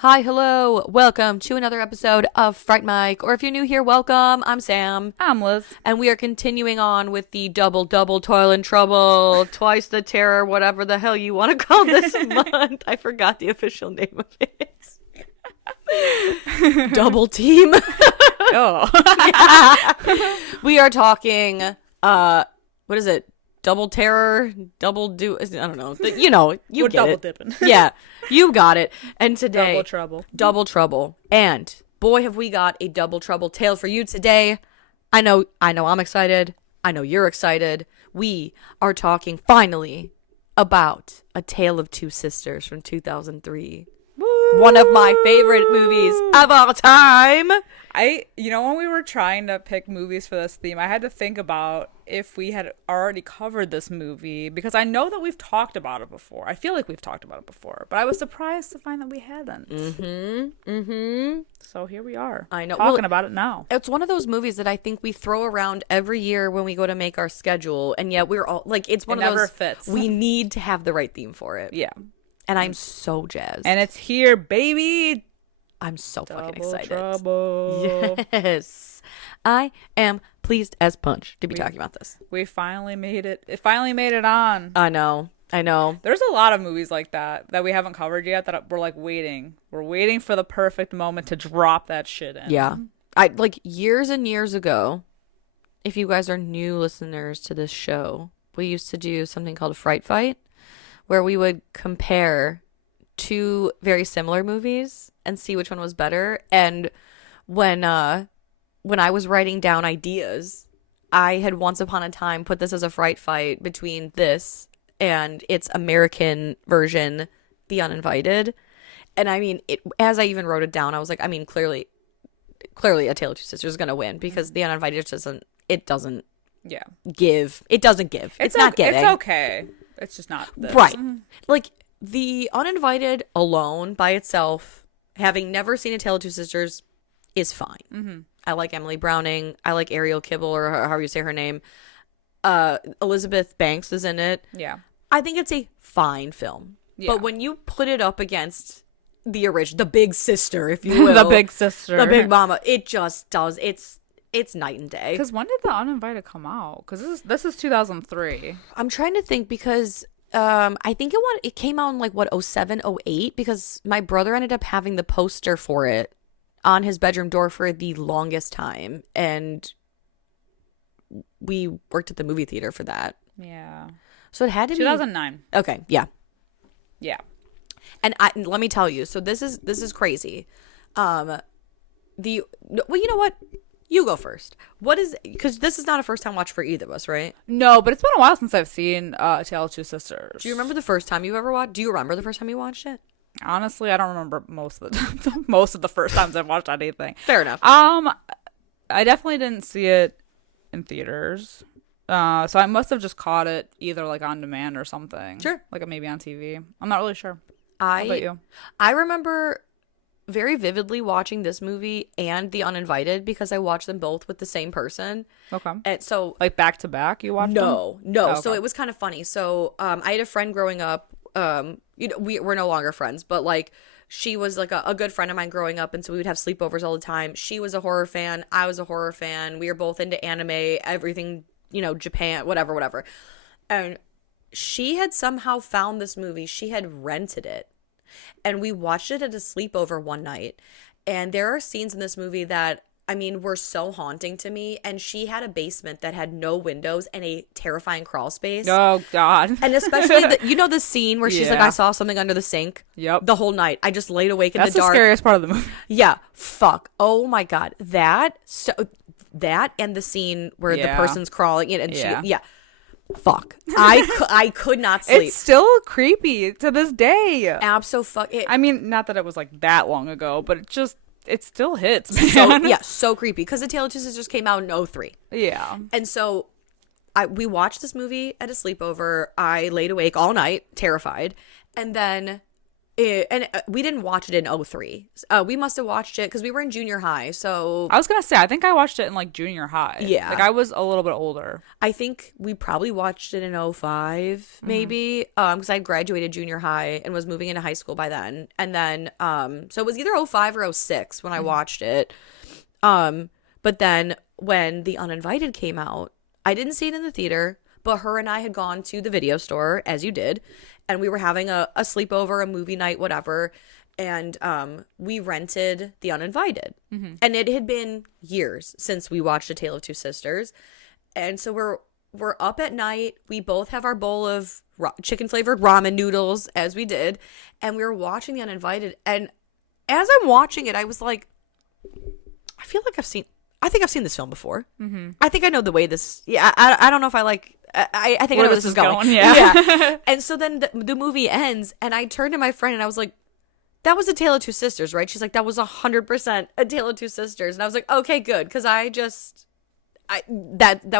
Hi, hello, welcome to another episode of Fright Mic, or if you're new here, welcome. I'm Sam. I'm Liz. And we are continuing on with the double toil and trouble, twice the terror, whatever the hell you want to call this month. I forgot the official name of it. Double team. Oh. We are talking, what is it? Double terror, double do, I don't know. You We're get double it. dipping. Yeah, you got it. And today, Double trouble. And boy, have we got a double trouble tale for you today. I know I'm excited. I know you're excited. We are talking finally about A Tale of Two Sisters from 2003. Woo! One of my favorite movies of all time. When we were trying to pick movies for this theme, I had to think about if we had already covered this movie, because I know that we've talked about it before. I feel like we've talked about it before, but I was surprised to find that we hadn't. So here we are. I know. Talking about it now. It's one of those movies that I think we throw around every year when we go to make our schedule, and yet we're all like, it's one of never those fits. We need to have the right theme for it. Yeah. And I'm so jazzed. And it's here, baby. I'm so fucking Double excited. trouble. Yes. I am pleased as punch to be talking about this. We finally made it. It finally made it on. I know. There's a lot of movies like that we haven't covered yet that we're like waiting. We're waiting for the perfect moment to drop that shit in. Yeah. I like years and years ago, if you guys are new listeners to this show, we used to do something called Fright Fight, where we would compare two very similar movies and see which one was better. And when I was writing down ideas, I had once upon a time put this as a fright fight between this and its American version, The Uninvited. And I mean, as I even wrote it down, I was like, I mean, clearly A Tale of Two Sisters is going to win, because The Uninvited doesn't give. It's not giving. It's okay. It's just not this. Right. Like, The Uninvited alone by itself, having never seen A Tale of Two Sisters, is fine. Mm-hmm. I like Emily Browning. I like Ariel Kibble, or however you say her name. Elizabeth Banks is in it. Yeah. I think it's a fine film. Yeah. But when you put it up against the original, the big sister, if you will. The big sister. The big mama, it just does. It's night and day. Because when did The Uninvited come out? Because this is 2003. I'm trying to think, because I think it came out in like 07, 08, because my brother ended up having the poster for it on his bedroom door for the longest time, and we worked at the movie theater for that. Yeah. So it had to 2009. be 2009. Okay, yeah. Yeah. And let me tell you, so this is crazy. Well, you know what? You go first. Because this is not a first time watch for either of us, right? No, but it's been a while since I've seen A Tale of Two Sisters. Do you remember the first time you ever watched? Do you remember the first time you watched it? Honestly, I don't remember most of the first times I've watched anything. Fair enough. I definitely didn't see it in theaters. So I must have just caught it either like on demand or something. Sure. Like maybe on TV. I'm not really sure. How about you? I remember very vividly watching this movie and The Uninvited, because I watched them both with the same person. Okay. And so, like, back to back you watched them? No. Oh, okay. So it was kind of funny. So I had a friend growing up. We're no longer friends, but like, she was like a good friend of mine growing up, and so we would have sleepovers all the time. She was a horror fan. I was a horror fan. We were both into anime, everything, Japan, whatever. And she had somehow found this movie. She had rented it, and we watched it at a sleepover one night. And there are scenes in this movie that, I mean, were so haunting to me. And she had a basement that had no windows and a terrifying crawl space. Oh, God. And especially, the scene where she's like, I saw something under the sink. Yep. The whole night. I just laid awake in That's the dark. That's the scariest part of the movie. Yeah. Fuck. Oh, my God. That and the scene where the person's crawling in and she... Yeah. Fuck. I could not sleep. It's still creepy to this day. Absolutely. I mean, not that it was like that long ago, but it still hits, man. So creepy. Because The Tale of Two Sisters came out in 2003. Yeah. And so we watched this movie at a sleepover. I laid awake all night, terrified. And then we didn't watch it in '03. We must have watched it because we were in junior high. So I was gonna say, I think I watched it in like junior high. Yeah. Like I was a little bit older. I think we probably watched it in '05, maybe, because I graduated junior high and was moving into high school by then. And then, so it was either '05 or '06 when I watched it. But then when The Uninvited came out, I didn't see it in the theater, but her and I had gone to the video store, as you did, and we were having a sleepover, a movie night, whatever. And we rented The Uninvited. And it had been years since we watched A Tale of Two Sisters. And so we're up at night. We both have our bowl of chicken flavored ramen noodles, as we did. And we were watching The Uninvited. And as I'm watching it, I was like, I think I've seen this film before. I think I know the way this. Yeah, I don't know if I like. I think I know where this is going. Yeah. And so then the movie ends, and I turned to my friend and I was like, "That was A Tale of Two Sisters, right?" She's like, "That was 100% A Tale of Two Sisters," and I was like, "Okay, good," because that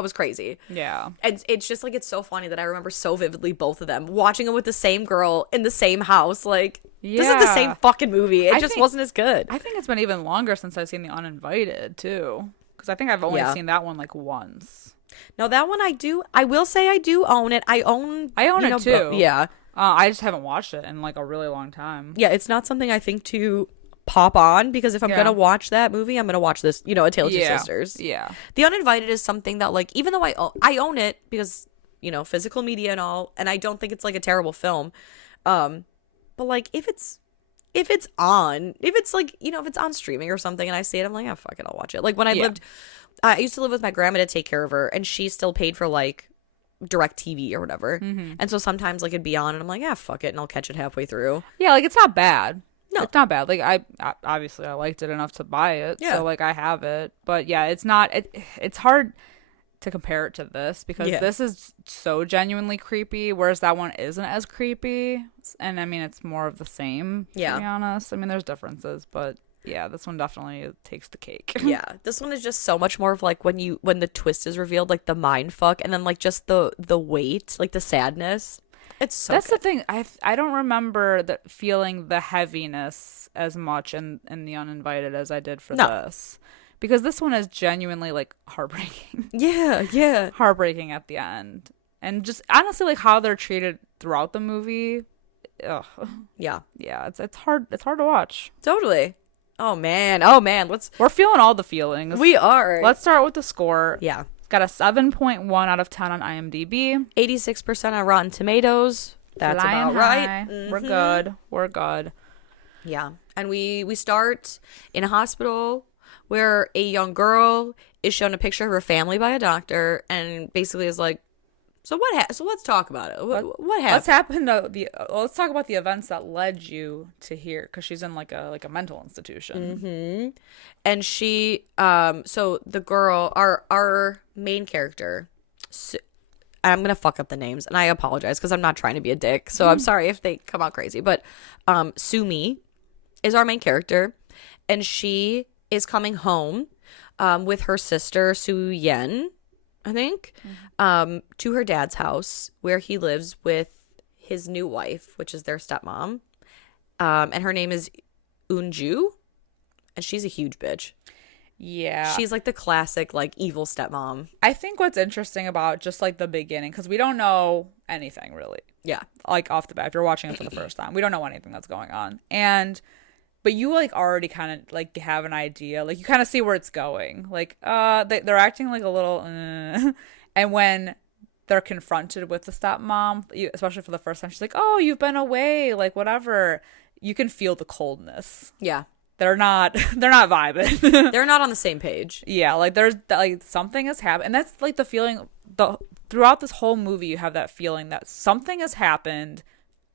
was crazy. Yeah. And it's just like, it's so funny that I remember so vividly both of them watching it with the same girl in the same house. Like, this is the same fucking movie. It just wasn't as good. I think it's been even longer since I've seen The Uninvited too, because I think I've only seen that one like once. No, that one I will say I do own it. I own it too. Yeah. I just haven't watched it in like a really long time. Yeah, it's not something I think to pop on, because if I'm gonna watch that movie, I'm gonna watch this, A Tale of Two Sisters. Yeah. The Uninvited is something that, like, even though I own it because, physical media and all, and I don't think it's like a terrible film, but like if it's on, if it's like, if it's on streaming or something and I see it, I'm like, oh, fuck it, I'll watch it. Like when I used to live with my grandma to take care of her, and she still paid for like direct TV or whatever. And so sometimes like it'd be on and I'm like, yeah, fuck it, and I'll catch it halfway through. Yeah, like it's not bad. No, it's not bad. Like I obviously I liked it enough to buy it. Yeah. So like I have it. But yeah, it's not it's hard to compare it to this, because this is so genuinely creepy, whereas that one isn't as creepy. And I mean, it's more of the same, to be honest. I mean, there's differences, but yeah, this one definitely takes the cake. Yeah, this one is just so much more of like when the twist is revealed, like the mind fuck, and then like just the weight, like the sadness. It's so That's good. the thing. I don't remember feeling the heaviness as much in The Uninvited as I did for this. Because this one is genuinely like heartbreaking. Yeah. Heartbreaking at the end. And just honestly like how they're treated throughout the movie. Ugh. Yeah. Yeah, it's hard to watch. Totally. Oh man. We're feeling all the feelings. We are. Let's start with the score. Yeah. It's got a 7.1 out of 10 on IMDb. 86% on Rotten Tomatoes. That's Flying about high. right. Mm-hmm. We're good. Yeah. And we start in a hospital where a young girl is shown a picture of her family by a doctor, and basically is like, so let's talk about it. What happened? Let's talk about the events that led you to here, because she's in like a mental institution. And she, so the girl, our main character, I'm gonna fuck up the names, and I apologize because I'm not trying to be a dick. So I'm sorry if they come out crazy, but Sumi is our main character, and she is coming home with her sister Soo Yen, I think, to her dad's house where he lives with his new wife, which is their stepmom, and her name is Unju, and she's a huge bitch. Yeah. She's like the classic like evil stepmom. I think what's interesting about just like the beginning, because we don't know anything really. Yeah. Like off the bat, if you're watching it for the first time, we don't know anything that's going on. But you like already kind of like have an idea, like you kind of see where it's going. Like they're acting like a little and when they're confronted with the stepmom, especially for the first time, she's like, oh, you've been away, like whatever, you can feel the coldness. Yeah. They're not vibing. They're not on the same page. Yeah, like there's like something has happened, and that's like the feeling throughout this whole movie. You have that feeling that something has happened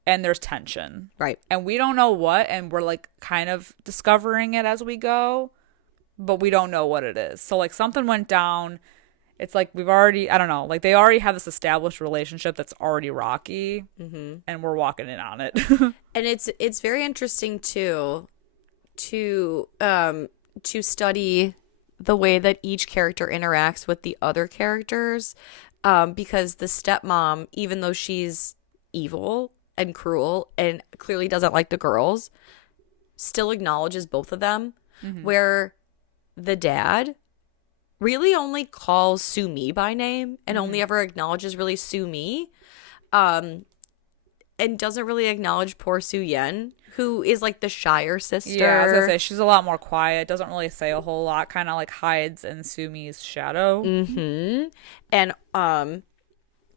and there's tension. Right. And we don't know what, and we're like kind of discovering it as we go, but we don't know what it is. So like something went down. It's like I don't know, like they already have this established relationship that's already rocky, and we're walking in on it. And it's very interesting too to study the way that each character interacts with the other characters. because the stepmom, even though she's evil and cruel and clearly doesn't like the girls, still acknowledges both of them, where the dad really only calls Sumi by name and only ever acknowledges really Sumi, and doesn't really acknowledge poor Soo-yen, who is like the shyer sister. Yeah, I was gonna say she's a lot more quiet, doesn't really say a whole lot, kind of like hides in Sumi's shadow. And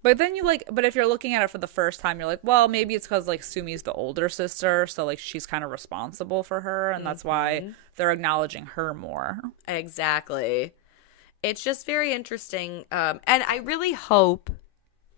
but then but if you're looking at it for the first time, you're like, well, maybe it's because like Sumi's the older sister, so like she's kind of responsible for her, and that's why they're acknowledging her more. Exactly. It's just very interesting. And I really hope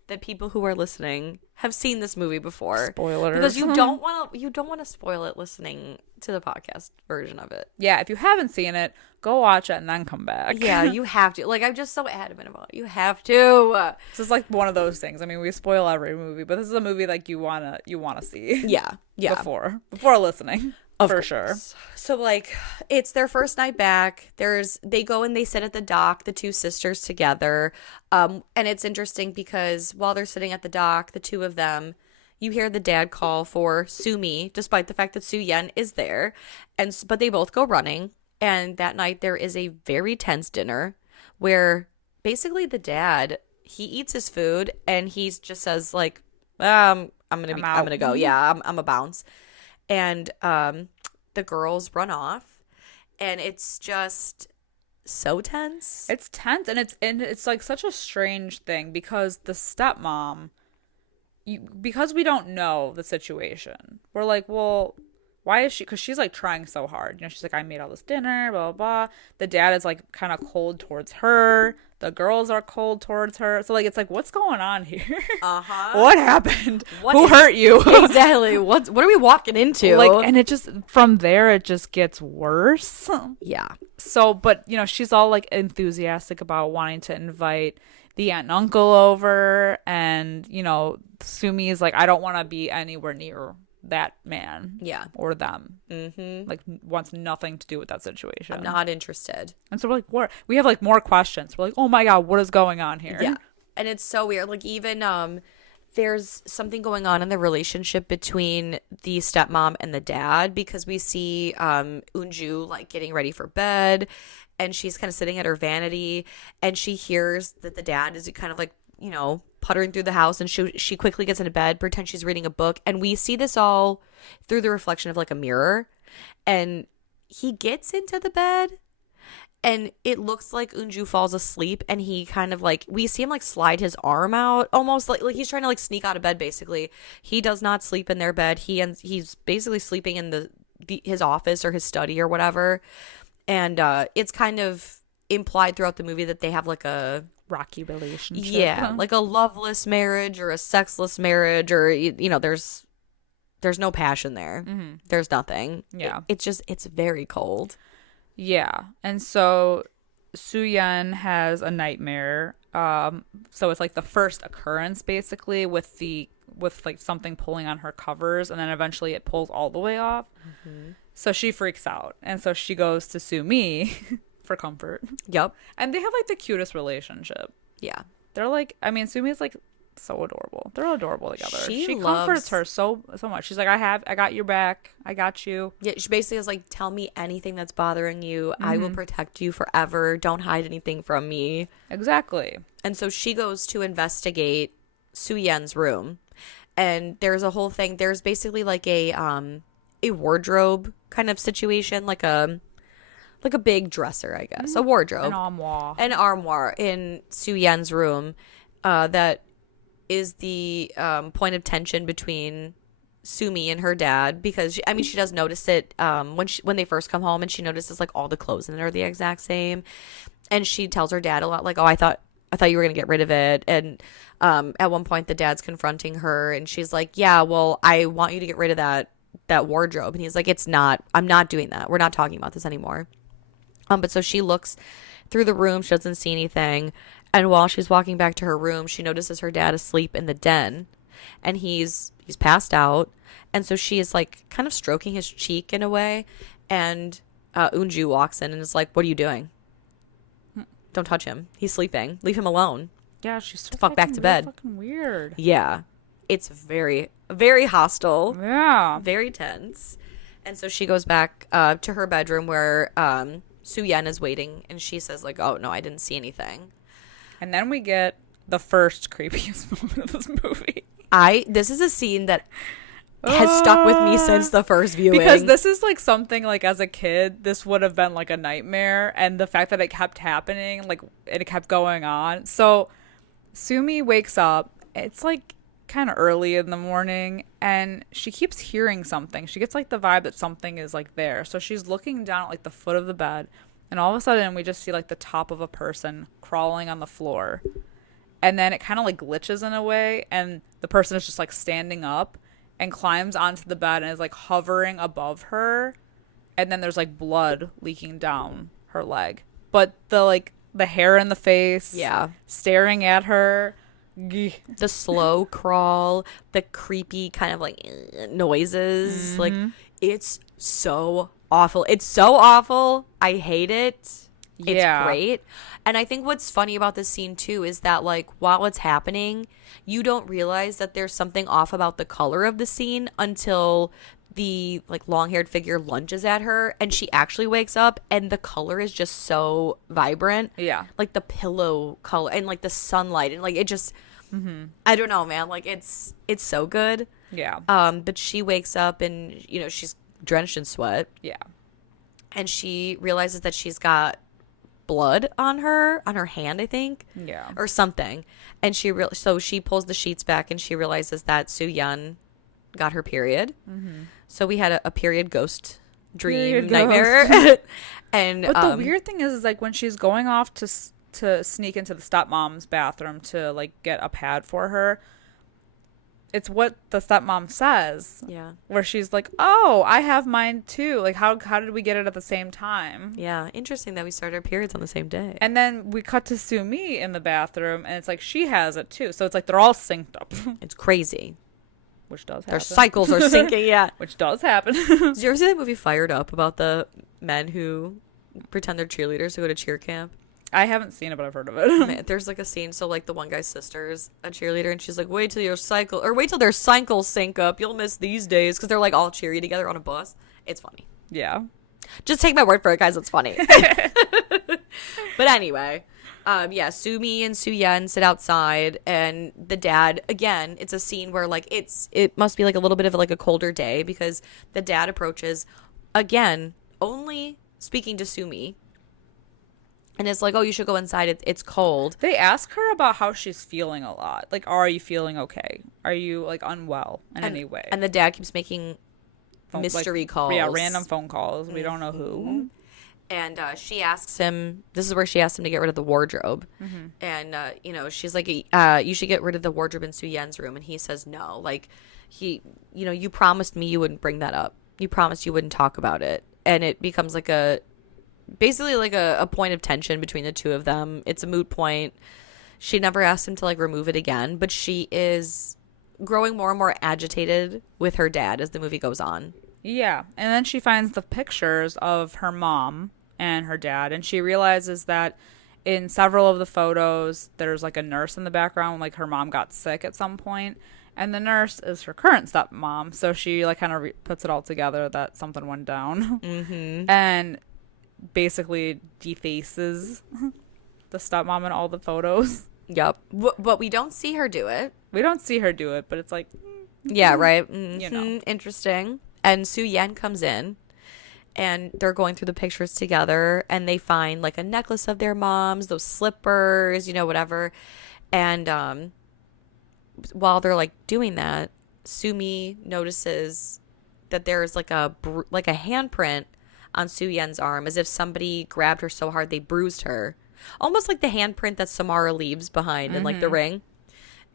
that people who are listening have seen this movie before. Spoilers. Because you don't want to spoil it listening to the podcast version of it. Yeah, if you haven't seen it, go watch it and then come back. Yeah, you have to. Like, I'm just so adamant about it. You have to. This is like one of those things. I mean, we spoil every movie, but this is a movie like you wanna see. Yeah. Before listening. For sure. So like it's their first night back. They go and they sit at the dock, the two sisters together. And it's interesting because while they're sitting at the dock, the two of them, you hear the dad call for Sumi, despite the fact that Soo-yen is there. But they both go running. And that night there is a very tense dinner where basically the dad, he eats his food and he just says like, I'm gonna go. Yeah, I'm a bounce. And the girls run off, and it's just so tense. It's tense, and it's like such a strange thing because the stepmom, because we don't know the situation, we're like, well, why is she? Because she's like trying so hard. You know, she's like, I made all this dinner, blah, blah, blah. The dad is like kind of cold towards her. The girls are cold towards her. So like, it's like, what's going on here? What happened? Who hurt you? Exactly. What are we walking into? Like, and it just, from there, it just gets worse. Yeah. So, but you know, she's all like enthusiastic about wanting to invite the aunt and uncle over. And, you know, Sumi is like, I don't want to be anywhere near that man, or them, like wants nothing to do with that situation. I'm not interested. And so we're like, we have like more questions. We're like, oh my god, what is going on here? Yeah, and it's so weird. Like even there's something going on in the relationship between the stepmom and the dad, because we see Unju like getting ready for bed, and she's kind of sitting at her vanity, and she hears that the dad is kind of like, you know, puttering through the house, and she quickly gets into bed, pretends she's reading a book, and we see this all through the reflection of like a mirror, and he gets into the bed, and it looks like Unju falls asleep, and he kind of like, we see him like slide his arm out, almost like he's trying to like sneak out of bed. Basically, he does not sleep in their bed. He's basically sleeping in his office or his study or whatever, and it's kind of implied throughout the movie that they have like a rocky relationship. Yeah, like a loveless marriage or a sexless marriage, or you know, there's no passion there. There's nothing. Yeah. It's very cold. Yeah. And so Soo-yen has a nightmare. So it's like the first occurrence basically with like something pulling on her covers, and then eventually it pulls all the way off. So she freaks out, and so she goes to Sumi for comfort. Yep. And they have like the cutest relationship. Yeah. They're like, I mean, Sumi's like so adorable. They're adorable together. She loves... comforts her so much. She's like, I got your back. I got you. Yeah, she basically is like, tell me anything that's bothering you. I will protect you forever. Don't hide anything from me. Exactly. And so she goes to investigate Soo-yen's room. And there's a whole thing. There's basically like a wardrobe kind of situation, like a big dresser, I guess. A wardrobe. An armoire in Soo-yen's room that is the point of tension between Sumi and her dad, because she does notice it when they first come home, and she notices like all the clothes in it are the exact same, and she tells her dad a lot like, oh, I thought you were gonna get rid of it. And at one point the dad's confronting her, and she's like, yeah, well, I want you to get rid of that wardrobe. And he's like, I'm not doing that. We're not talking about this anymore. But so she looks through the room. She doesn't see anything. And while she's walking back to her room, she notices her dad asleep in the den, and he's passed out. And so she is like kind of stroking his cheek in a way. And Unju walks in and is like, what are you doing? Don't touch him. He's sleeping. Leave him alone. Yeah, she's so to fuck back to bed. fucking weird. Yeah. It's very, very hostile. Yeah. Very tense. And so she goes back to her bedroom where Soo-yeon is waiting, and she says, like, oh, no, I didn't see anything. And then we get the first creepiest moment of this movie. This is a scene that has stuck with me since the first viewing. Because this is like something like as a kid, this would have been like a nightmare. And the fact that it kept happening, like it kept going on. So Sumi wakes up. It's like kind of early in the morning and she keeps hearing something. She gets like the vibe that something is like there. So she's looking down at like the foot of the bed. And all of a sudden we just see like the top of a person crawling on the floor. And then it kind of like glitches in a way. And the person is just like standing up and climbs onto the bed and is like hovering above her, and then there's like blood leaking down her leg, but the hair in the face, yeah, staring at her, the slow crawl, the creepy kind of like noises, like it's so awful. It's so awful. I hate it. It's great. And I think what's funny about this scene too is that like while it's happening, you don't realize that there's something off about the color of the scene until the like long-haired figure lunges at her and she actually wakes up and the color is just so vibrant. Yeah. Like the pillow color and like the sunlight and like it just I don't know, man. Like it's so good. Yeah. But she wakes up and you know, she's drenched in sweat. Yeah. And she realizes that she's got blood on her hand, I think. Yeah. Or something. And so she pulls the sheets back and she realizes that Soo-yeon got her period. So we had a period ghost dream nightmare. And but the weird thing is like when she's going off to sneak into the stepmom's bathroom to like get a pad for her, it's what the stepmom says. Yeah. Where she's like, oh, I have mine too. Like, how did we get it at the same time? Yeah. Interesting that we started our periods on the same day. And then we cut to Sumi in the bathroom, and it's like she has it too. So it's like they're all synced up. It's crazy. Which does happen. Their cycles are syncing, yeah. Which does happen. Did you ever see that movie Fired Up about the men who pretend they're cheerleaders who go to cheer camp? I haven't seen it, but I've heard of it. Man, there's like a scene, so like the one guy's sister's a cheerleader and she's like, wait till their cycles sync up, you'll miss these days, because they're like all cheery together on a bus. It's funny. Yeah. Just take my word for it, guys, it's funny. But anyway, yeah, Sumi and Soo-yeon sit outside and the dad, again, it's a scene where like it must be like a little bit of like a colder day because the dad approaches, again, only speaking to Sumi. And it's like, oh, you should go inside. It's cold. They ask her about how she's feeling a lot. Like, are you feeling okay? Are you, like, unwell in any way? And the dad keeps making mystery calls. Yeah, random phone calls. We don't know who. And she asks him, this is where she asks him to get rid of the wardrobe. And, you know, she's like, you should get rid of the wardrobe in Soo-yeon's room. And he says no. Like, you promised me you wouldn't bring that up. You promised you wouldn't talk about it. And it becomes like basically like a point of tension between the two of them. It's a moot point. She never asked him to like remove it again, but she is growing more and more agitated with her dad as the movie goes on. Yeah. And then she finds the pictures of her mom and her dad, and she realizes that in several of the photos there's like a nurse in the background, like her mom got sick at some point, and the nurse is her current stepmom. So she like kind of puts it all together that something went down. And basically defaces the stepmom in all the photos. Yep. But we don't see her do it. We don't see her do it, but it's like, yeah, right. You know, interesting. And Soo-yeon comes in and they're going through the pictures together and they find like a necklace of their moms, those slippers, you know, whatever. And while they're like doing that, Sumi notices that there's like a handprint on Soo-yeon's arm, as if somebody grabbed her so hard they bruised her, almost like the handprint that Samara leaves behind in like the ring.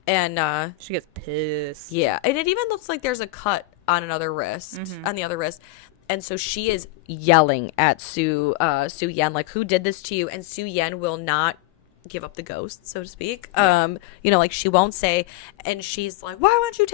And she gets pissed. Yeah, and it even looks like there's a cut on another wrist, on the other wrist. And so she is yelling at Soo-yeon, like, who did this to you? And Soo-yeon will not give up the ghost, so to speak. You know, like she won't say, and she's like, why won't you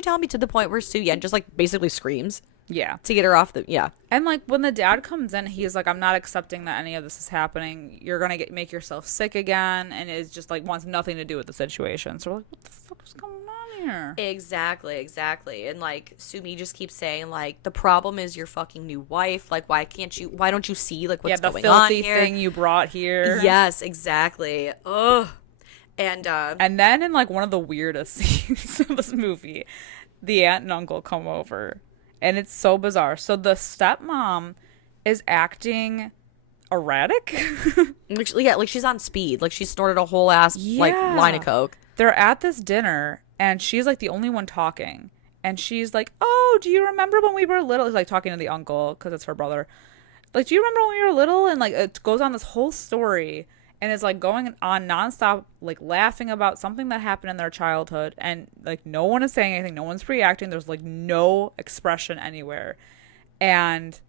tell me, to the point where Soo-yeon just like basically screams. Yeah. To get her off the, yeah. And like when the dad comes in, he's like, I'm not accepting that any of this is happening. You're going to make yourself sick again. And is just like wants nothing to do with the situation. So we're like, what the fuck is going on here? Exactly. And like Sumi just keeps saying like, the problem is your fucking new wife. Like, why don't you see like what's going on here? The filthy thing you brought here. Yes, exactly. Ugh. And then in like one of the weirdest scenes of this movie, the aunt and uncle come over. And it's so bizarre. So the stepmom is acting erratic. like she's on speed. Like she snorted a whole ass like line of coke. They're at this dinner and she's like the only one talking. And she's like, "Oh, do you remember when we were little?" It's like talking to the uncle because it's her brother. Like, do you remember when we were little? And like it goes on this whole story and it's like going on nonstop, like laughing about something that happened in their childhood. And like no one is saying anything. No one's reacting. There's like no expression anywhere. And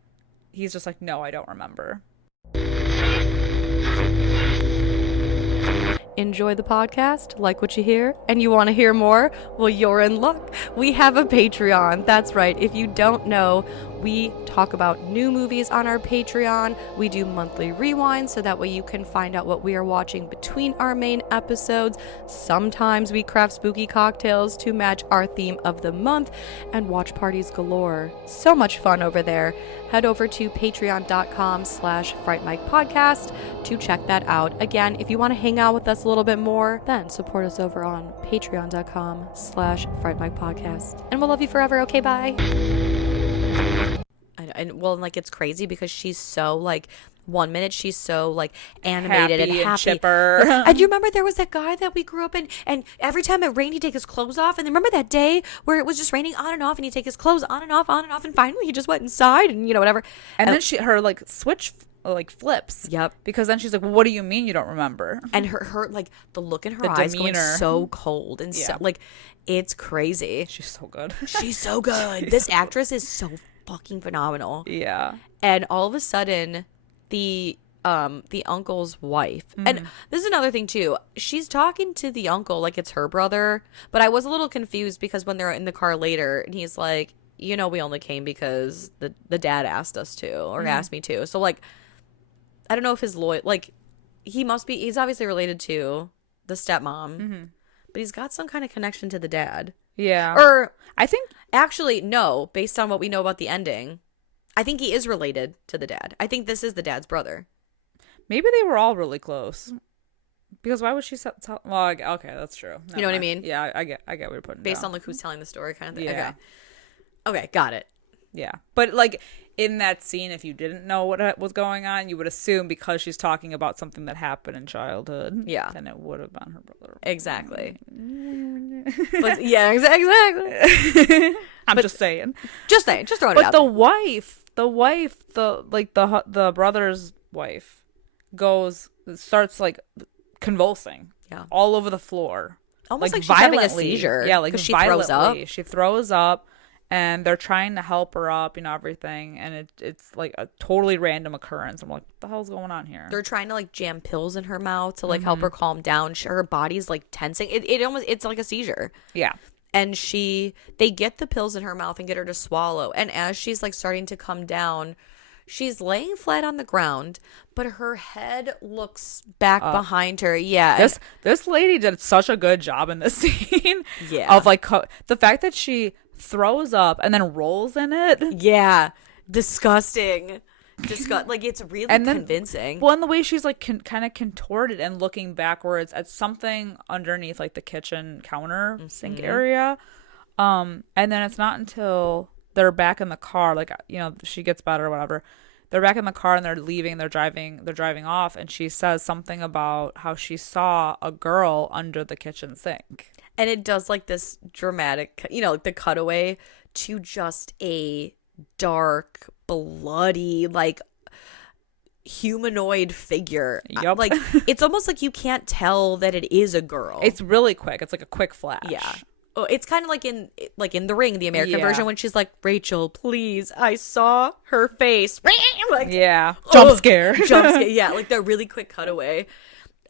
he's just like, "No, I don't remember." Enjoy the podcast, like what you hear, and you want to hear more? Well, you're in luck. We have a Patreon. That's right. If you don't know, we talk about new movies on our Patreon. We do monthly rewinds so that way you can find out what we are watching between our main episodes. Sometimes we craft spooky cocktails to match our theme of the month, and watch parties galore. So much fun over there. Head over to patreon.com/Fright Mic podcast to check that out. Again, if you want to hang out with us a little bit more, then support us over on patreon.com/Fright Mic podcast. And we'll love you forever. Okay, bye. And well, like it's crazy because she's so like, one minute she's so like animated and happy. Chipper. And you remember there was that guy that we grew up in, and every time it rained he'd take his clothes off. And remember that day where it was just raining on and off, and he'd take his clothes on and off, and finally he just went inside and whatever. And then her like switch like flips. Yep. Because then she's like, well, "What do you mean you don't remember?" And her like the look in her eyes going so cold and so like, it's crazy. She's so good. She's so good. This actress is so fucking phenomenal. Yeah. And all of a sudden, the uncle's wife, and this is another thing too, she's talking to the uncle like it's her brother, but I was a little confused because when they're in the car later and he's like, we only came because the dad asked us to, or asked me to. So like, I don't know if he's obviously related to the stepmom, but he's got some kind of connection to the dad. Yeah. Or I think actually, no, based on what we know about the ending, I think he is related to the dad. I think this is the dad's brother. maybe they were all really close. Because why would she tell? Well, okay, that's true. You know what I mean? Yeah, I get what you're putting based down. on like who's telling the story, kind of thing. Yeah. Okay, got it. Yeah, but like in that scene, if you didn't know what was going on, you would assume because she's talking about something that happened in childhood. Yeah, then it would have been her brother. Exactly. But, yeah, exactly. Just saying. Just throwing it out. But the wife, the brother's wife, starts like convulsing. Yeah. All over the floor. Almost like she's violently. having a seizure. Yeah, like she throws up. She throws up, and they're trying to help her up, everything, and it's like a totally random occurrence. I'm like, what the hell's going on here? They're trying to like jam pills in her mouth to like help her calm down. Her body's like tensing. It's like a seizure. Yeah. And they get the pills in her mouth and get her to swallow. And as she's like starting to come down, she's laying flat on the ground, but her head looks back behind her. Yeah. This lady did such a good job in this scene. Yeah. Of like the fact that she throws up and then rolls in it. Yeah. Disgusting. Like it's really convincing. Well, and the way she's like kind of contorted and looking backwards at something underneath like the kitchen counter sink area. And then it's not until they're back in the car, like, she gets better or whatever. They're back in the car and they're leaving. They're driving off, and she says something about how she saw a girl under the kitchen sink. And it does like this dramatic, like the cutaway to just a dark, bloody, like humanoid figure. Yep. Like it's almost like you can't tell that it is a girl. It's really quick. It's like a quick flash. Yeah. Oh, it's kind of like in The Ring, the American version, when she's like, "Rachel, please, I saw her face." Like, jump scare. Yeah, like the really quick cutaway.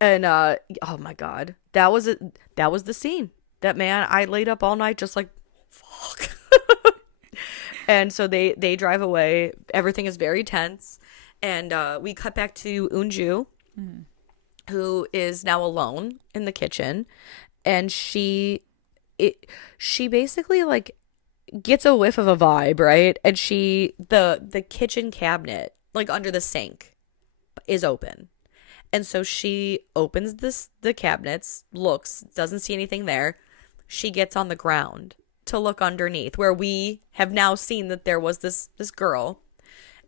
And oh my god, that was it. That was the scene. That man, I laid up all night just like, fuck. And so they drive away. Everything is very tense. And we cut back to Unju, who is now alone in the kitchen. And she basically like gets a whiff of a vibe, right? And the kitchen cabinet, like under the sink, is open. And so she opens the cabinets, looks, doesn't see anything there. She gets on the ground to look underneath, where we have now seen that there was this girl,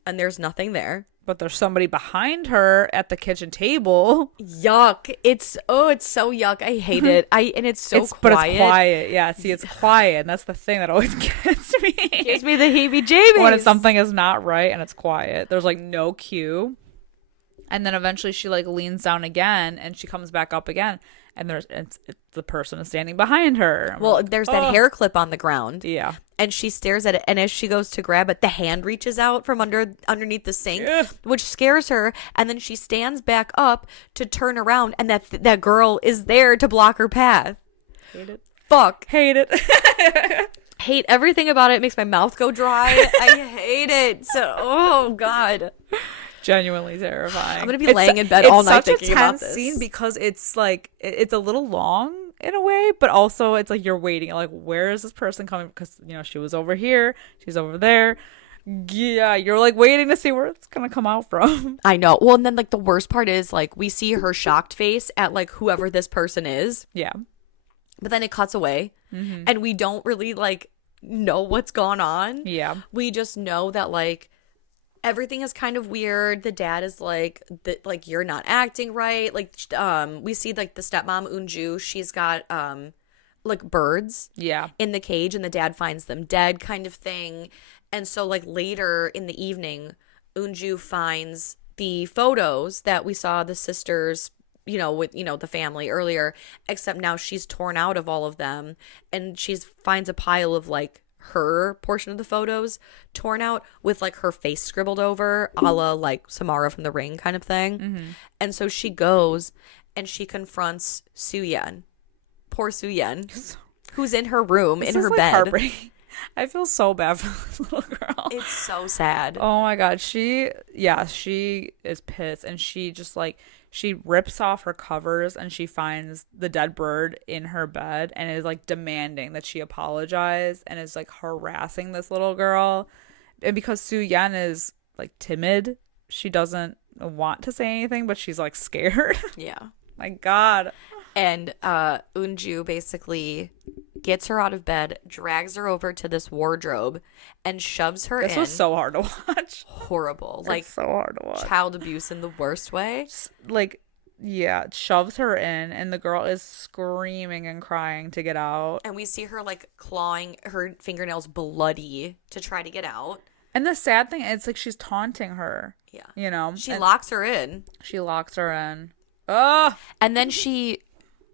and there's nothing there. But there's somebody behind her at the kitchen table. Yuck. It's so yuck. I hate it. And it's so quiet. But it's quiet. Yeah, see, it's quiet, and that's the thing that always gets me. Gives me the heebie-jeebies. When something is not right and it's quiet. There's like no cue. And then eventually she like leans down again, and she comes back up again, and it's the person is standing behind her. Well, there's that hair clip on the ground. Yeah. And she stares at it, and as she goes to grab it, the hand reaches out from underneath the sink, which scares her. And then she stands back up to turn around, and that girl is there to block her path. Hate it. Fuck. Hate it. Hate everything about it. It makes my mouth go dry. I hate it. So, oh God. Genuinely terrifying. I'm gonna be laying in bed all night thinking about this. It's such a tense scene because it's like it's a little long in a way, but also it's like you're waiting, like, where is this person coming? Because she was over here, she's over there. Yeah, you're like waiting to see where it's gonna come out from. I know. Well, and then like the worst part is like we see her shocked face at like whoever this person is. Yeah. But then it cuts away, and we don't really like know what's gone on. Yeah. We just know that like everything is kind of weird. The dad is like, you're not acting right. Like, we see like the stepmom Unju. She's got like birds. Yeah. In the cage, and the dad finds them dead, kind of thing. And so like later in the evening, Unju finds the photos that we saw the sisters, with the family earlier. Except now she's torn out of all of them, and she finds a pile of like her portion of the photos torn out with like her face scribbled over, a la like Samara from The Ring kind of thing. And so she goes and she confronts Soo-yeon, poor Soo-yeon, who's in her room in her bed. Heartbreaking. I feel so bad for this little girl. It's so sad. Oh my God, she is pissed, and she just like she rips off her covers, and she finds the dead bird in her bed, and is like demanding that she apologize, and is like harassing this little girl. And because Soo-yeon is like timid, she doesn't want to say anything, but she's like scared. Yeah. My God. And Unju basically gets her out of bed, drags her over to this wardrobe, and shoves her in. This was so hard to watch. Horrible. Like, it's so hard to watch. Child abuse in the worst way. Like, yeah, shoves her in, and the girl is screaming and crying to get out. And we see her, like, clawing her fingernails bloody to try to get out. And the sad thing, it's like she's taunting her. Yeah. She locks her in. She locks her in. Ugh. And then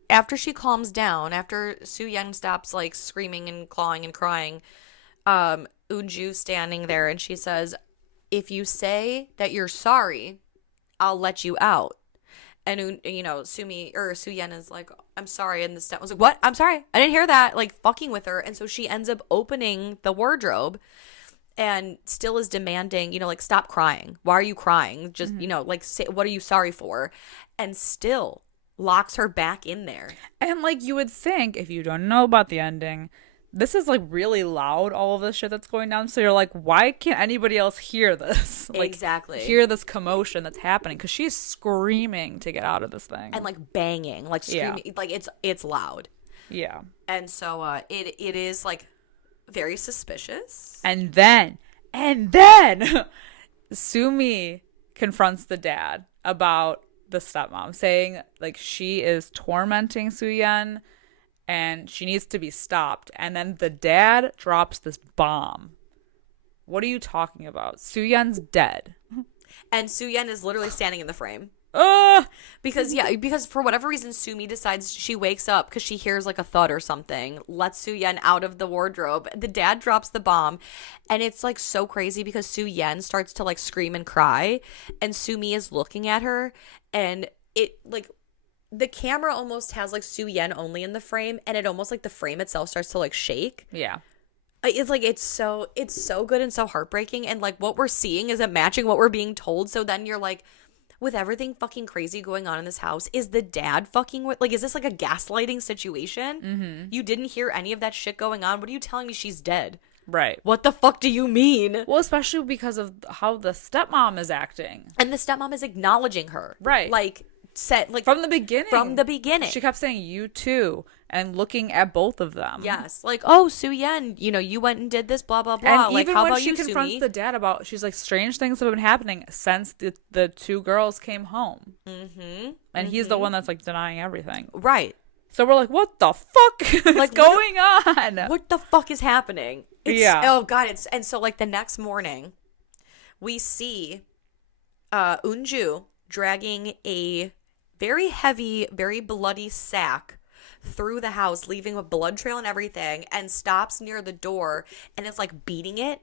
after she calms down, after Soo-yeon stops like screaming and clawing and crying, Unju's standing there, and she says, "If you say that you're sorry, I'll let you out." And Soo-yeon is like, "I'm sorry," and the step was like, "What? I'm sorry, I didn't hear that." Like fucking with her, and so she ends up opening the wardrobe, and still is demanding, like, stop crying. Why are you crying? Just like, say, what are you sorry for? And still locks her back in there. And like you would think, if you don't know about the ending, this is like really loud, all of this shit that's going down. So you're like, why can't anybody else hear this? Like, exactly. Hear this commotion that's happening, because she's screaming to get out of this thing and like banging, like screaming, like it's loud. Yeah. And so it is like very suspicious. And then Sumi confronts the dad about the stepmom, saying like she is tormenting Soo-yeon and she needs to be stopped. And then the dad drops this bomb. What are you talking about? Soo-yeon's dead. And Soo-yeon is literally standing in the frame. Because for whatever reason, Sumi decides, she wakes up because she hears like a thud or something, lets Soo-yeon out of the wardrobe. The dad drops the bomb, and it's like so crazy because Soo-yeon starts to like scream and cry, and Sumi is looking at her, and it like the camera almost has like Soo-yeon only in the frame, and it almost like the frame itself starts to like shake. Yeah. It's like it's so good and so heartbreaking, and like what we're seeing isn't matching what we're being told. So then you're like, with everything fucking crazy going on in this house, is the dad fucking with, like, is this like a gaslighting situation? You didn't hear any of that shit going on. What are you telling me she's dead? Right. What the fuck do you mean? Well, especially because of how the stepmom is acting. And the stepmom is acknowledging her. Right. Like, said, like, From the beginning. From the beginning. She kept saying, you too, and looking at both of them. Yes. Like, oh, Soo-Yen, you went and did this, blah, blah, blah. And like, even how when about she you, confronts Sumi? the dad about, she's like, strange things have been happening since the two girls came home. And he's the one that's like denying everything. Right. So we're like, what the fuck is Like, going on? What the fuck is happening? Oh, God. And so, like, the next morning, we see Eunju dragging a very heavy, very bloody sack through the house, leaving a blood trail and everything, and stops near the door, and it's like beating it,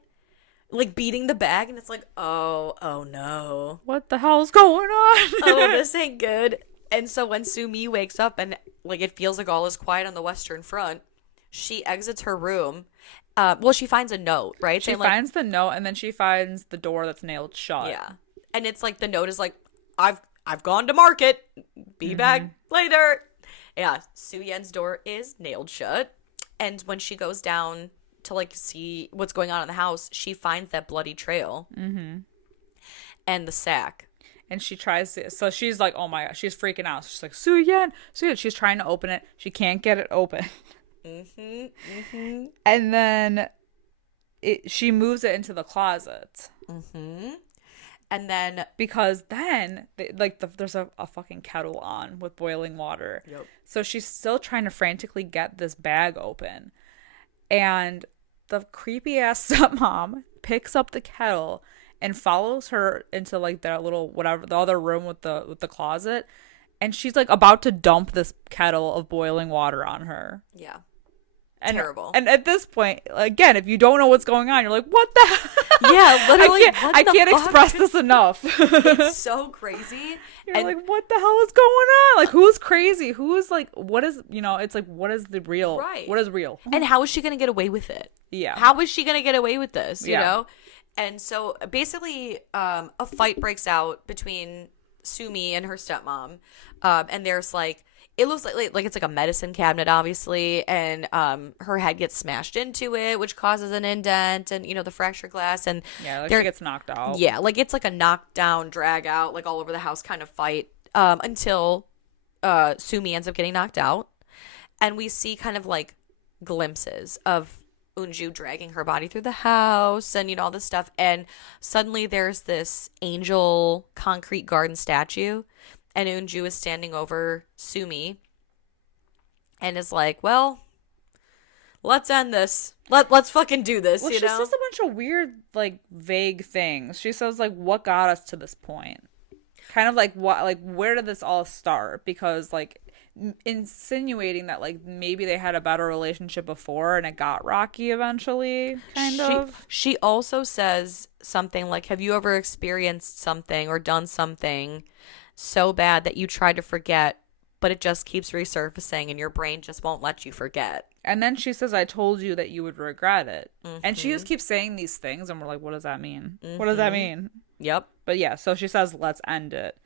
like beating the bag, and it's like, oh no. What the hell's going on? Oh, this ain't good. And so when Sumi wakes up and like it feels like all is quiet on the Western Front, she exits her room. Well, she finds a note, right? She saying, finds the note, and then she finds the door that's nailed shut. yeah, and it's like the note is like, I've gone to market. Be back later. Yeah, Soo-Yen's door is nailed shut. And when she goes down to like see what's going on in the house, she finds that bloody trail and the sack. And she tries to, so she's like, oh my god, she's freaking out. She's like, Soo-Yen. She's trying to open it. She can't get it open. And then she moves it into the closet. And then Because then, there's a fucking kettle on with boiling water. Yep. So she's still trying to frantically get this bag open. And the creepy ass stepmom picks up the kettle and follows her into like that little whatever the other room with the closet, and she's like about to dump this kettle of boiling water on her. yeah, And, terrible. And at this point, again, if you don't know what's going on, you're like, what the hell? Yeah, literally, I can't express this enough. It's so crazy. You're And like, what the hell is going on? Like, who's crazy? Who's like, what is, it's like, what is the real? Right. What is real? and how is she gonna get away with it? Yeah. How is she gonna get away with this? You Yeah. know? And so basically, a fight breaks out between Sumi and her stepmom. And there's like, it looks like it's like a medicine cabinet, obviously, and her head gets smashed into it, which causes an indent, and the fractured glass, and Yeah, like she gets knocked out. yeah, like it's like a knockdown, drag out, like all over the house kind of fight, until Sumi ends up getting knocked out, and we see kind of like glimpses of Eunju dragging her body through the house and all this stuff, and suddenly there's this angel concrete garden statue, and Eunju is standing over Sumi and is like, well, let's end this. Let's fucking do this. Well, she says a bunch of weird, like, vague things. She says, like, what got us to this point? Kind of like, what, like, where did this all start? Because, like, insinuating that, like, maybe they had a better relationship before and it got rocky eventually, kind of. She also says something like, have you ever experienced something or done something so bad that you try to forget, but it just keeps resurfacing and your brain just won't let you forget? And then she says, I told you that you would regret it. And she just keeps saying these things, and we're like, what does that mean? What does that mean? Yep. But yeah, so she says, let's end it.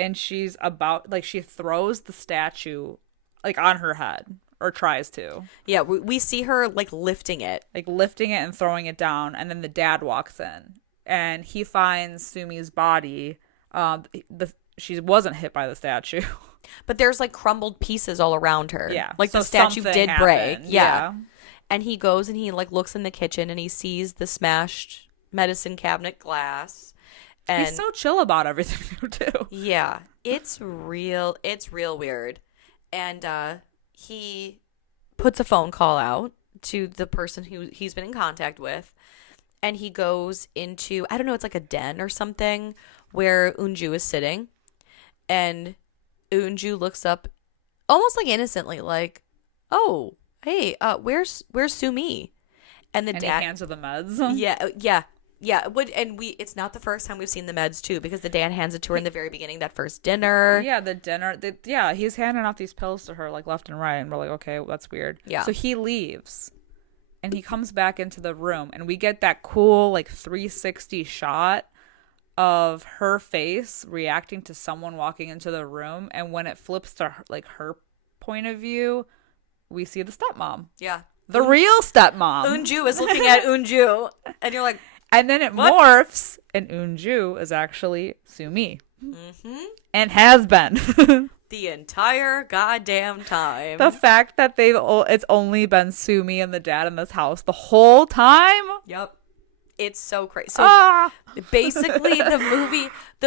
And she's about, like, she throws the statue, like, on her head, or tries to. Yeah, we see her, like, lifting it. Like, lifting it and throwing it down, and then the dad walks in. And he finds Sumi's body. She wasn't hit by the statue. But there's, like, crumbled pieces all around her. Yeah. Like, so the statue did something break. happened. Yeah. And he goes and he, like, looks in the kitchen and he sees the smashed medicine cabinet glass. And he's so chill about everything, too. yeah, it's real weird. And he puts a phone call out to the person who he's been in contact with, and he goes into, I don't know, it's like a den or something where Eunju is sitting, and Eunju looks up almost like innocently, like, oh, hey, where's Sumi? And the And dad he hands her the meds. Yeah, it's not the first time we've seen the meds too, because the dad hands it to her in the very beginning, that first dinner. Yeah, the dinner. He's handing out these pills to her, like, left and right, and we're like, okay, well, that's weird. Yeah. So he leaves, and he comes back into the room, and we get that cool like 360 shot of her face reacting to someone walking into the room, and when it flips to her, like her point of view, we see the stepmom. Yeah. The real stepmom. Unju is looking at Unju, and you're like, and then it morphs, and Unju is actually Sumi. mm-hmm. And has been. The entire goddamn time. The fact that it's only been Sumi and the dad in this house the whole time. Yep. It's so crazy. So basically the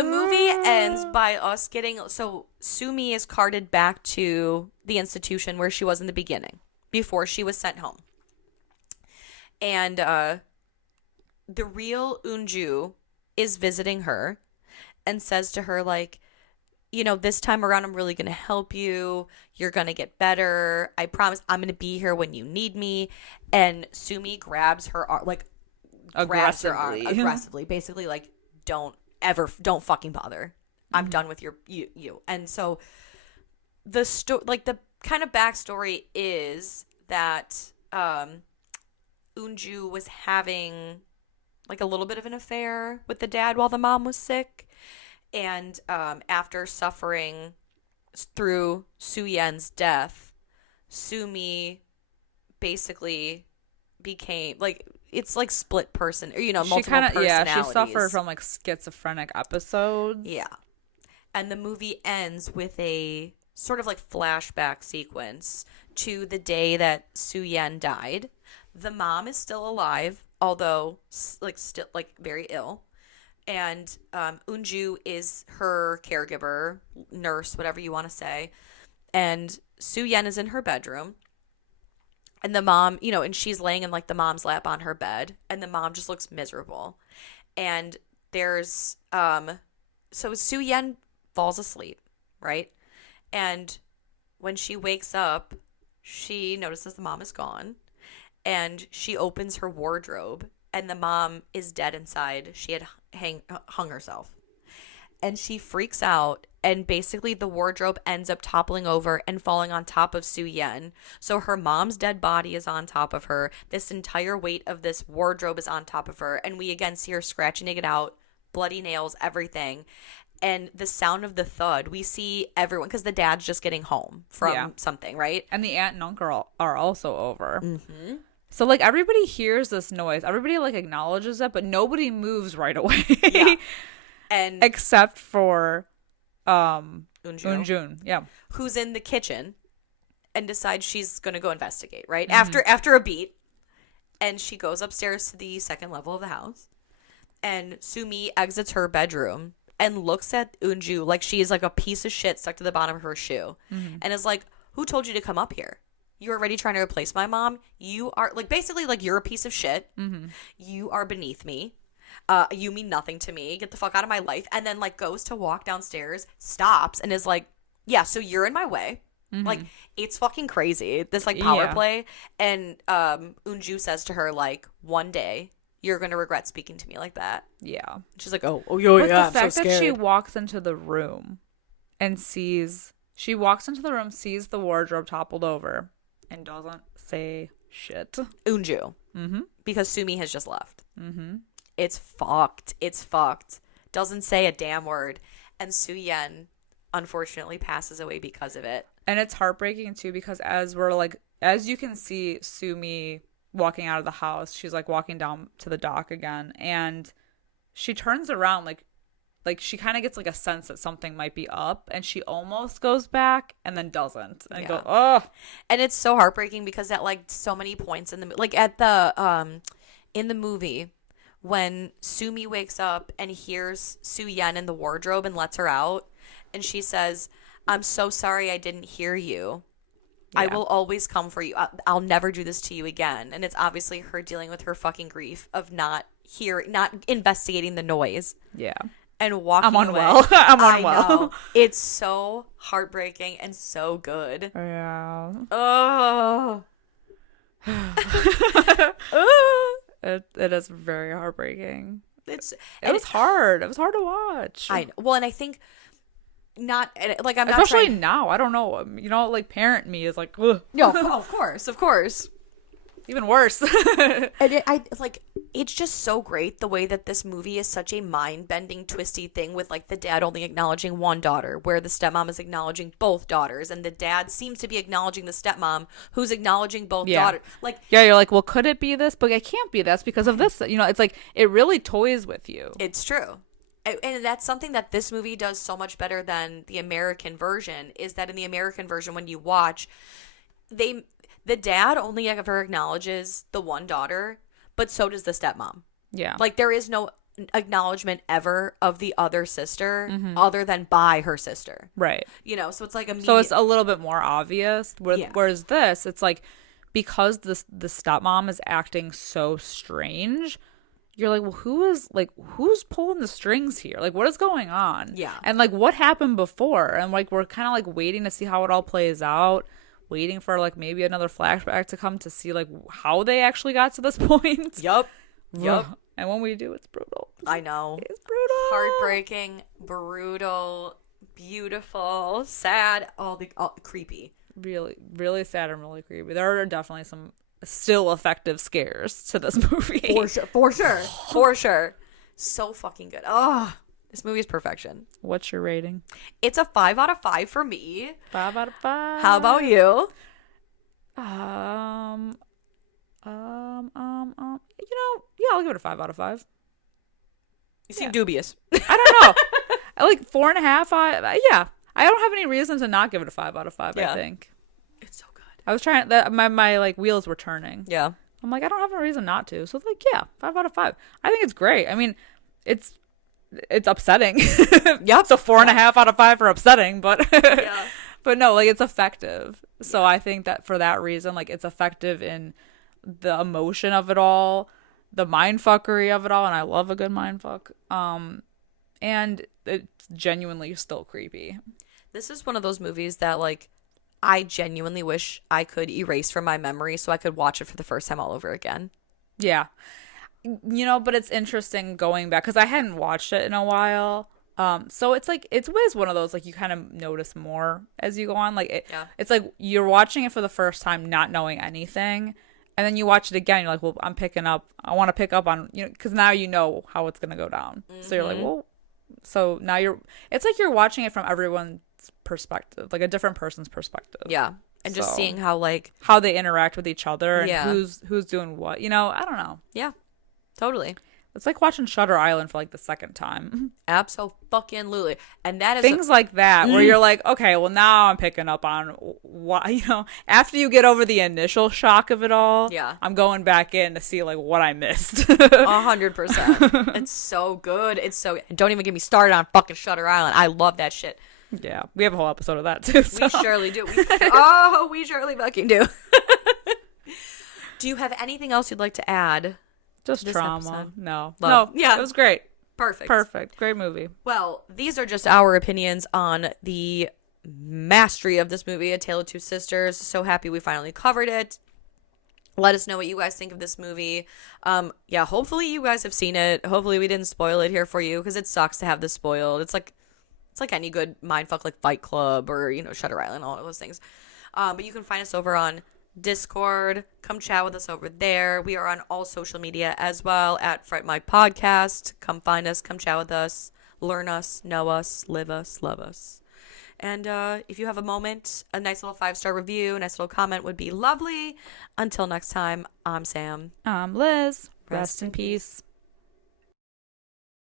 movie ends by us getting, so Sumi is carted back to the institution where she was in the beginning before she was sent home. And the real Unju is visiting her and says to her, like, you know, this time around, I'm really going to help you. You're going to get better. I promise I'm going to be here when you need me. And Sumi grabs her arm, like, grabs her arm aggressively. Basically, like, don't fucking bother. I'm done with you. And so the kind of backstory is that Unju was having like a little bit of an affair with the dad while the mom was sick. And after suffering through Su-Yen's death, Sumi basically became like, it's like split person, or, you know, multiple personalities. Yeah, she suffered from like schizophrenic episodes. Yeah. And the movie ends with a sort of like flashback sequence to the day that Su-Yen died. The mom is still alive, although like still like very ill. And Unju is her caregiver, nurse, whatever you want to say. And Su-Yen is in her bedroom. And the mom, you know, and she's laying in like the mom's lap on her bed. And the mom just looks miserable. And there's, so Su-Yen falls asleep, right? And when she wakes up, she notices the mom is gone. And she opens her wardrobe. And the mom is dead inside. She had hung herself. And she freaks out. And basically the wardrobe ends up toppling over and falling on top of Su-Yen. So her mom's dead body is on top of her. This entire weight of this wardrobe is on top of her. And we again see her scratching it out, bloody nails, everything. And the sound of the thud, we see everyone, because the dad's just getting home from something, right? And the aunt and uncle are also over. Mm-hmm. So, like, everybody hears this noise. Everybody, like, acknowledges it, but nobody moves right away. Yeah. And except for Unjun. Yeah. Who's in the kitchen and decides she's going to go investigate, right? Mm-hmm. After a beat. And she goes upstairs to the second level of the house. And Sumi exits her bedroom and looks at Unju like she is like a piece of shit stuck to the bottom of her shoe. Mm-hmm. And is like, who told you to come up here? You're already trying to replace my mom. You are, like, basically, like, you're a piece of shit. Mm-hmm. You are beneath me. You mean nothing to me. Get the fuck out of my life. And then, like, goes to walk downstairs, stops, and is like, yeah, so you're in my way. Mm-hmm. Like, it's fucking crazy. This, like, power play. And Unju says to her, like, one day, you're going to regret speaking to me like that. Yeah. She's like, oh, but yeah, the fact that she walks into the room and sees the wardrobe toppled over. And doesn't say shit. Unju. Mm-hmm. Because Sumi has just left. Mm-hmm. It's fucked. Doesn't say a damn word. And Su-Yen, unfortunately, passes away because of it. And it's heartbreaking, too, because as you can see Sumi walking out of the house, she's, like, walking down to the dock again. And she turns around, like she kind of gets like a sense that something might be up, and she almost goes back and then doesn't, and go, oh. And it's so heartbreaking because at like so many points in the, like at the in the movie, when Sumi wakes up and hears Su-Yen in the wardrobe and lets her out, and she says, I'm so sorry I didn't hear you. Yeah. I will always come for you. I'll never do this to you again. And it's obviously her dealing with her fucking grief of not investigating the noise. Yeah. And walking away. I'm unwell. Know. It's so heartbreaking and so good. Yeah. Oh. It is very heartbreaking. It was hard. It was hard to watch. I know. Well, and I think not like I'm especially not now. I don't know. You know, like parent me is like, ugh. No, of course. even worse. And it's just so great the way that this movie is such a mind-bending, twisty thing with like the dad only acknowledging one daughter, where the stepmom is acknowledging both daughters, and the dad seems to be acknowledging the stepmom, who's acknowledging both daughters. Like, yeah, you're like, well, could it be this? But it can't be this because of this. You know, it's like it really toys with you. It's true. And that's something that this movie does so much better than the American version, is that in the American version, when you watch, the dad only ever acknowledges the one daughter, but so does the stepmom. Yeah. Like, there is no acknowledgement ever of the other sister other than by her sister. Right. You know, so it's like so it's a little bit more obvious. Whereas this, it's like, because the stepmom is acting so strange, you're like, well, who's pulling the strings here? Like, what is going on? Yeah. And like, what happened before? And like, we're kind of like waiting to see how it all plays out, waiting for like maybe another flashback to come to see like how they actually got to this point. Yup. And when we do, it's brutal. I know. It's brutal. Heartbreaking, brutal, beautiful, sad, all creepy. Really, really sad and really creepy. There are definitely some still effective scares to this movie. For sure. So fucking good. Oh, this movie is perfection. What's your rating? It's a 5 out of 5 for me. 5 out of 5. How about you? You know, yeah, I'll give it a 5 out of 5. You seem dubious. I don't know. I like 4.5. Yeah, I don't have any reason to not give it a 5 out of 5. Yeah. I think It's so good. I was trying that my like wheels were turning. Yeah. I'm like, I don't have a reason not to. So like, yeah, 5 out of 5. I think it's great. I mean, it's upsetting. Yep. So 4.5 out of 5 for upsetting, but Yeah. but no, like, it's effective. So I think that for that reason, like, it's effective in the emotion of it all, the mindfuckery of it all, and I love a good mindfuck. And it's genuinely still creepy. This is one of those movies that, like, I genuinely wish I could erase from my memory so I could watch it for the first time all over again. Yeah. You know, but it's interesting going back because I hadn't watched it in a while. So it's like, it's always one of those, like, you kind of notice more as you go on. Like, it's like you're watching it for the first time, not knowing anything. And then you watch it again. You're like, well, I want to pick up on, you know, because now you know how it's going to go down. Mm-hmm. So you're like, well, so now it's like you're watching it from everyone's perspective, like a different person's perspective. Yeah. And just seeing how they interact with each other and who's doing what, you know, I don't know. Yeah, totally. It's like watching Shutter Island for like the second time. Absolutely. And that is things like that where you're like, okay, well, now I'm picking up on what, you know, after you get over the initial shock of it all. Yeah. I'm going back in to see like what I missed. 100%. It's so good. It's so, don't even get me started on fucking Shutter Island. I love that shit. Yeah. We have a whole episode of that too. So. We surely do. We surely fucking do. Do you have anything else you'd like to add? Just trauma. Episode? No. Yeah. It was great. Perfect. Great movie. Well, these are just our opinions on the mastery of this movie, A Tale of Two Sisters. So happy we finally covered it. Let us know what you guys think of this movie. Yeah, hopefully you guys have seen it. Hopefully we didn't spoil it here for you, because it sucks to have this spoiled. It's like any good mindfuck, like Fight Club or, you know, Shutter Island, all of those things. But you can find us over on Discord. Come chat with us over there. We are on all social media as well at Fright Mic Podcast. Come find us. Come chat with us. Learn us. Know us. Live us. Love us. And if you have a moment, a nice little 5-star review, a nice little comment would be lovely. Until next time, I'm Sam. I'm Liz. Rest in peace.